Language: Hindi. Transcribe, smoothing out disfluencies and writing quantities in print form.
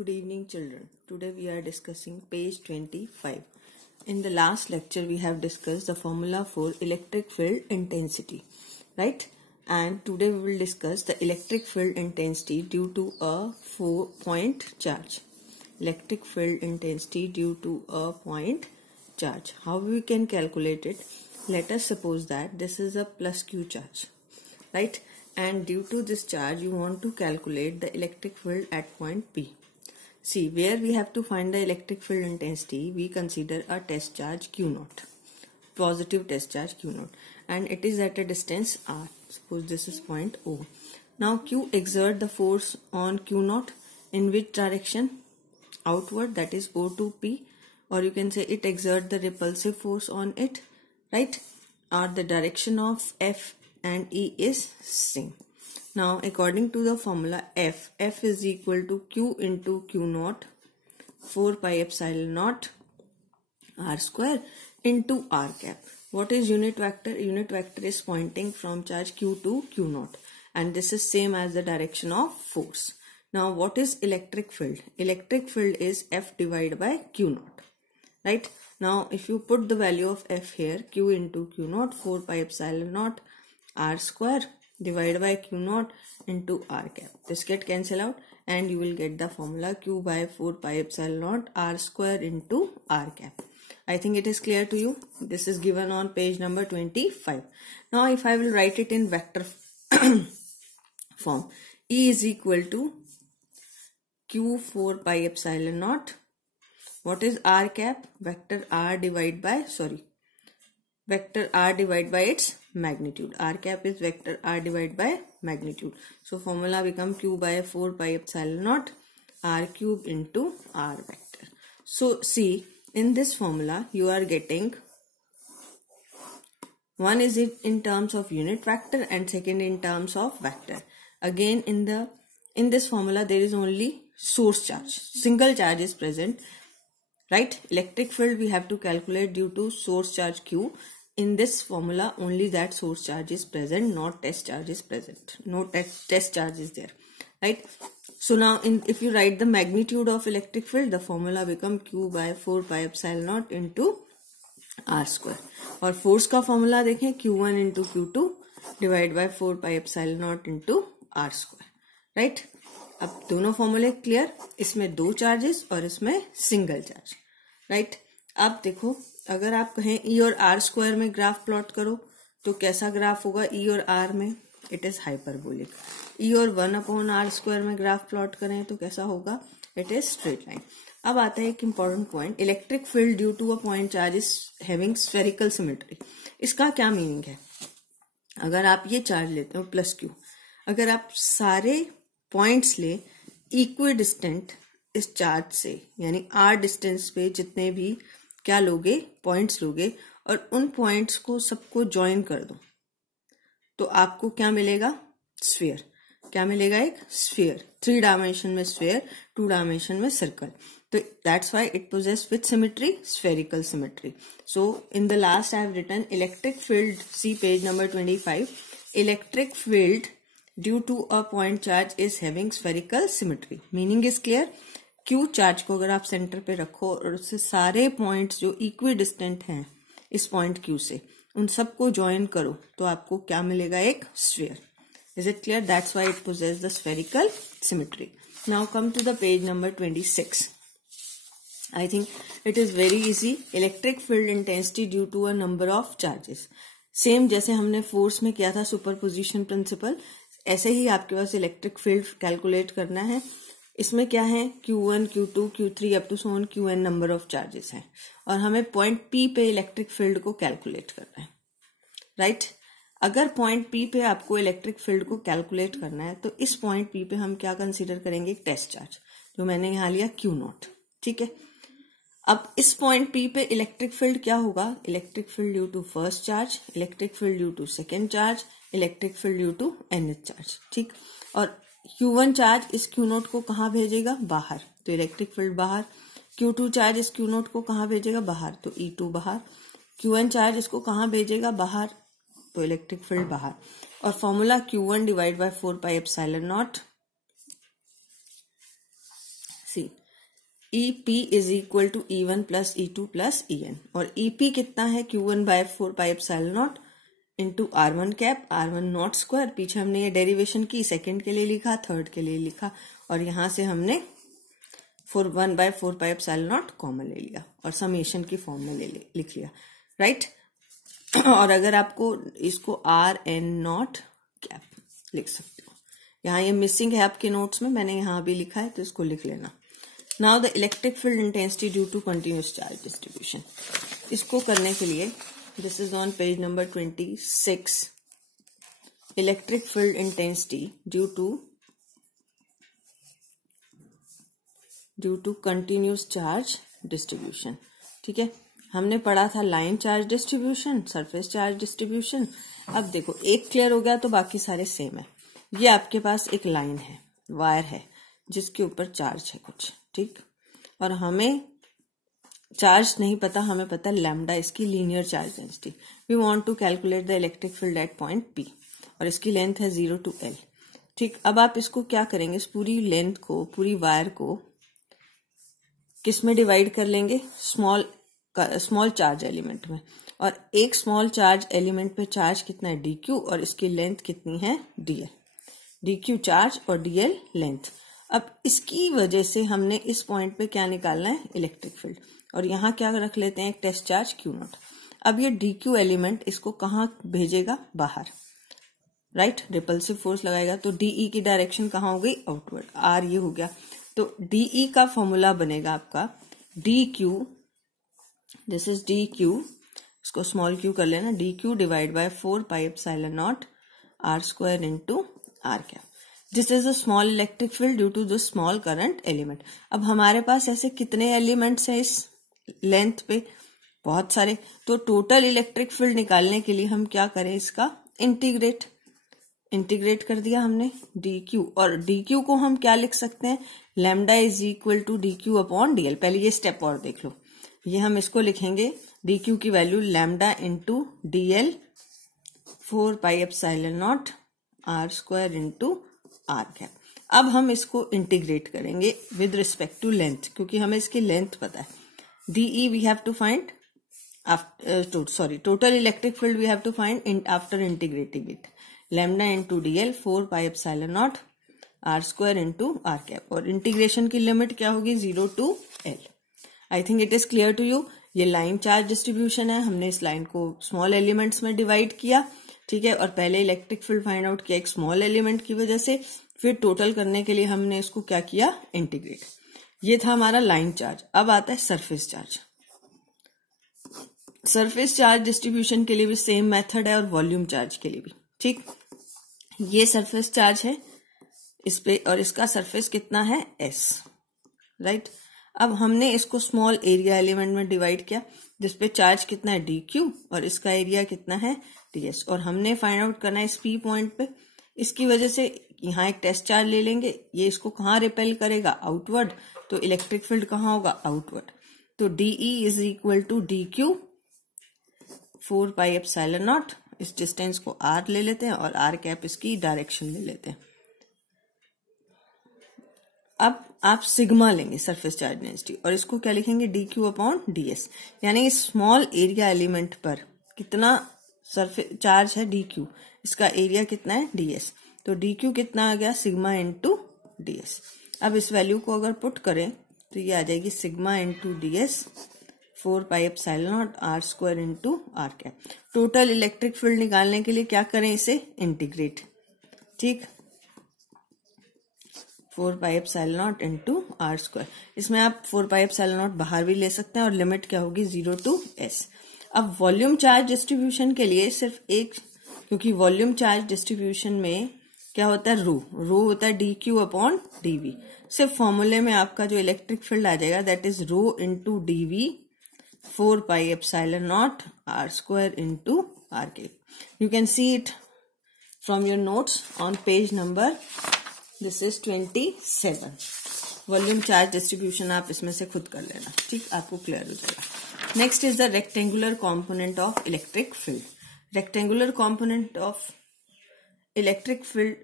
Good evening, children. Today we are discussing page 25. In the last lecture we have discussed the formula for electric field intensity, right? And today we will discuss the electric field intensity due to a 4-point charge. Electric field intensity due to a point charge. How we can calculate it? Let us suppose that this is a plus Q charge, right? And due to this charge you want to calculate the electric field at point P. See, where we have to find the electric field intensity, we consider a test charge Q0, positive test charge Q0, and it is at a distance R. Suppose this is point O. Now Q exert the force on Q0 in which direction? Outward, that is O to P, or you can say it exert the repulsive force on it, right? Or the direction of F and E is same. Now, according to the formula F is equal to Q into Q0 4 pi epsilon naught R square into R cap. What is unit vector? Unit vector is pointing from charge Q to Q0, and this is same as the direction of force. Now, what is electric field? Electric field is F divided by Q0, right? Now, if you put the value of F here, Q into Q0 4 pi epsilon naught R square divided by Q0 into R cap. This get cancel out and you will get the formula Q by 4 pi epsilon naught R square into R cap. I think it is clear to you. This is given on page number 25. Now if I will write it in vector form, E is equal to Q 4 pi epsilon naught. What is R cap? Vector R divided by its magnitude. R cap is vector R divided by magnitude. So formula become Q by 4 pi epsilon naught R cube into R vector. So see, in this formula you are getting one is it in terms of unit vector and second in terms of vector. Again in this formula there is only source charge. Single charge is present, right? Electric field we have to calculate due to source charge Q. In this formula only that source charge is present, not test charge is present. No test charge is there, right? So now if you write the magnitude of electric field, the formula become Q by 4 pi epsilon naught into R square. और force का formula देखें Q1 into Q2 divided by 4 pi epsilon naught into R square, right? अब दोनों फॉर्मूले क्लियर, इसमें दो चार्जेस और इसमें सिंगल चार्ज, राइट? अब देखो, अगर आप कहें ई और आर स्क्वायर में ग्राफ प्लॉट करो तो कैसा ग्राफ होगा? ई और आर में इट इज हाइपरबोलिक. ई और 1/r स्क्वायर में ग्राफ प्लॉट करें तो कैसा होगा? It is straight line. अब आता है एक important point, electric field due to a point charge is having spherical symmetry. इसका क्या मीनिंग है? अगर आप ये चार्ज लेते हो प्लस क्यू, अगर आप सारे पॉइंट्स ले इक्वी डिस्टेंट इस चार्ज से, यानी आर डिस्टेंस पे जितने भी क्या लोगे? पॉइंट्स लोगे, और उन पॉइंट्स को सबको ज्वाइन कर दो तो आपको क्या मिलेगा? स्फीयर. क्या मिलेगा? एक स्फीयर. 3 डायमेंशन में स्फीयर, 2 डायमेंशन में सर्कल. तो that's why it poses with symmetry, spherical symmetry. So in the last I have written electric field, see page number 25, electric field due to a point charge is having spherical symmetry. Meaning is clear? Q charge को अगर आप सेंटर पे रखो और उससे सारे पॉइंट्स जो इक्वी डिस्टेंट हैं इस पॉइंट क्यू से, उन सबको ज्वाइन करो तो आपको क्या मिलेगा? एक sphere. Is it clear? That's why it poses the spherical symmetry. Now come to the page number 26. I think it is very easy. Electric field intensity due to a number of charges. Same जैसे हमने फोर्स में किया था सुपरपोजिशन प्रिंसिपल, ऐसे ही आपके पास इलेक्ट्रिक फील्ड कैलकुलेट करना है. इसमें क्या है? Q1, Q2, Q3 up to so on Qn number of charges हैं और हमें पॉइंट P पे इलेक्ट्रिक फील्ड को कैलकुलेट करना है, राइट? अगर पॉइंट P पे आपको इलेक्ट्रिक फील्ड को कैलकुलेट करना है तो इस पॉइंट P पे हम क्या कंसीडर करेंगे? टेस्ट चार्ज, जो मैंने यहाँ लिया Q0, ठीक है? अब इस पॉइंट P पे इलेक्ट्रिक फील्ड क्या होगा? Electric field due to first charge, electric field due to second charge, electric field due to nth charge, ठीक? और Q1 चार्ज इस Q0 को कहाँ भेजेगा? बाहर, तो इलेक्ट्रिक फील्ड बाहर. Q2 चार्ज इस Q0 को कहाँ भेजेगा? बाहर, तो E2 बाहर. Qn चार्ज इसको कहाँ भेजेगा? बाहर, तो इलेक्ट्रिक फील्ड बाहर. और formula Q1 divide by 4 pi epsilon naught see EP is equal to E1 plus E2 plus EN, और EP कितना है Q1 by 4 pi epsilon naught into R1 cap R1 naught square. पीछे हमने ये डेरिवेशन की, सेकंड के लिए लिखा, थर्ड के लिए लिखा, और यहां से हमने 1 by 4 pi epsilon naught common ले लिया और समेशन की फॉर्म में लिख लिया, राइट। और अगर आपको इसको RN नॉट कैप लिख सकते हो, यहाँ ये मिसिंग है आपके नोट्स में, मैंने यहाँ भी लिखा है तो इसको लिख लेना। Now the electric field intensity due to continuous charge distribution, इसको करने के लिए this is on page number 26, electric field intensity due to continuous charge distribution. ठीक है, हमने पढ़ा था line charge distribution, surface charge distribution. अब देखो एक क्लियर हो गया तो बाकी सारे सेम है। ये आपके पास एक लाइन है, वायर है, जिसके ऊपर चार्ज है कुछ, ठीक, और हमें चार्ज नहीं पता, हमें पता लैम्डा इसकी linear charge density. We want to calculate the electric field at point P, और इसकी लेंथ है 0 to L। ठीक, अब आप इसको क्या करेंगे, इस पूरी लेंथ को, पूरी वायर को किस में डिवाइड कर लेंगे, स्मॉल चार्ज एलिमेंट में, और एक स्मॉल चार्ज एलिमेंट पे चार्ज कितना है dq, और इसकी लेंथ कितनी है dl, dq चार्ज और dl लेंथ। अब इसकी वजह से हमने इस पॉइंट पे क्या निकालना है, इलेक्ट्रिक फील्ड, और यहाँ क्या रख लेते हैं, एक टेस्ट चार्ज q0। अब ये dq एलिमेंट इसको कहाँ भेजेगा, बाहर, राइट, रिपल्सिव फोर्स लगाएगा, तो dE की डायरेक्शन कहाँ हो गई, आउटवर्ड, r ये हो गया। तो dE का फॉर्मूला बनेगा आपका dq, दिस इज dq, इसको स्मॉल q कर लेना, dq divide by 4 pi epsilon naught r square into r cap. This is a small electric field due to the small current element. अब हमारे पास ऐसे कितने एलिमेंट्स हैं इस लेंथ पे, बहुत सारे, तो टोटल इलेक्ट्रिक फील्ड निकालने के लिए हम क्या करें, इसका इंटीग्रेट कर दिया हमने dq, और dq को हम क्या लिख सकते हैं, lambda is equal to dq upon dl। पहले ये स्टेप और देख लो, ये हम इसको लिखेंगे dq की value lambda into dl 4 pi epsilon naught r square into r cap. अब हम इसको इंटीग्रेट करेंगे विद रिस्पेक्ट टू लेंथ, क्योंकि हमें इसकी लेंथ पता है। dE we have to find total electric field we have to find after integrating it, lambda into dl 4 pi epsilon naught r square into r cap, और इंटीग्रेशन की लिमिट क्या होगी, 0 to L। I think it is clear to you. ये लाइन चार्ज डिस्ट्रीब्यूशन है, हमने इस लाइन को स्मॉल एलिमेंट्स में डिवाइड किया, ठीक है, और पहले इलेक्ट्रिक फील्ड फाइंड आउट किया एक स्मॉल एलिमेंट की वजह से, फिर टोटल करने के लिए हमने इसको क्या किया, इंटीग्रेट। ये था हमारा लाइन चार्ज। अब आता है surface charge. Surface charge distribution के लिए भी सेम मेथड है और वॉल्यूम चार्ज के लिए भी, ठीक। ये सरफेस चार्ज है इस पे, और इसका सरफेस कितना है, S, राइट। अब हमने इसको स्मॉल एरिया एलिमेंट में डिवाइड किया, जिसपे चार्ज कितना है dq, और इसका एरिया कितना है ds, और हमने फाइंड आउट करना है इस P पॉइंट पे। इसकी वजह से यहाँ एक टेस्ट चार्ज ले लेंगे, ये इसको कहाँ रिपेल करेगा, आउटवर्ड, तो इलेक्ट्रिक फील्ड कहाँ होगा, आउटवर्ड। तो dE is equal to dq 4 pi epsilon naught, इस डिस्टेंस को r ले लेते हैं और r कैप इसकी डायरेक्शन ले लेते हैं। अब आप सिग्मा लेंगे सरफेस चार्ज डेंसिटी, और इसको क्या लिखेंगे, dq अपॉन ds, यानी इस स्मॉल एरिया एलिमेंट पर कितना सरफेस चार्ज है dq, इसका एरिया कितना है ds, तो dq कितना आ गया, सिग्मा इंटू ds। अब इस वैल्यू को अगर पुट करें तो ये आ जाएगी sigma into ds 4 pi epsilon naught r square into r cap. Total electric field निकालने के लिए क्या करें, इसे इंटीग्रेट, ठीक, 4 pi epsilon naught into r square. इसमें आप 4 पाई एप्सिलॉन नॉट बाहर भी ले सकते हैं, और लिमिट क्या होगी, 0 to S। अब वॉल्यूम चार्ज डिस्ट्रीब्यूशन के लिए सिर्फ एक, क्योंकि वॉल्यूम चार्ज डिस्ट्रीब्यूशन में क्या होता है, रो होता है dq अपॉन dv। सिर्फ फॉर्मूले में आपका जो इलेक्ट्रिक फील्ड आ जाएगा, that is rho into dv 4 pi epsilon naught r square into r cube. You can see it from your notes on page number, this is 27. Volume charge distribution आप इसमें से खुद कर लेना, ठीक, आपको क्लियर हो जाएगा। Next is the rectangular component of electric field. Rectangular component of electric field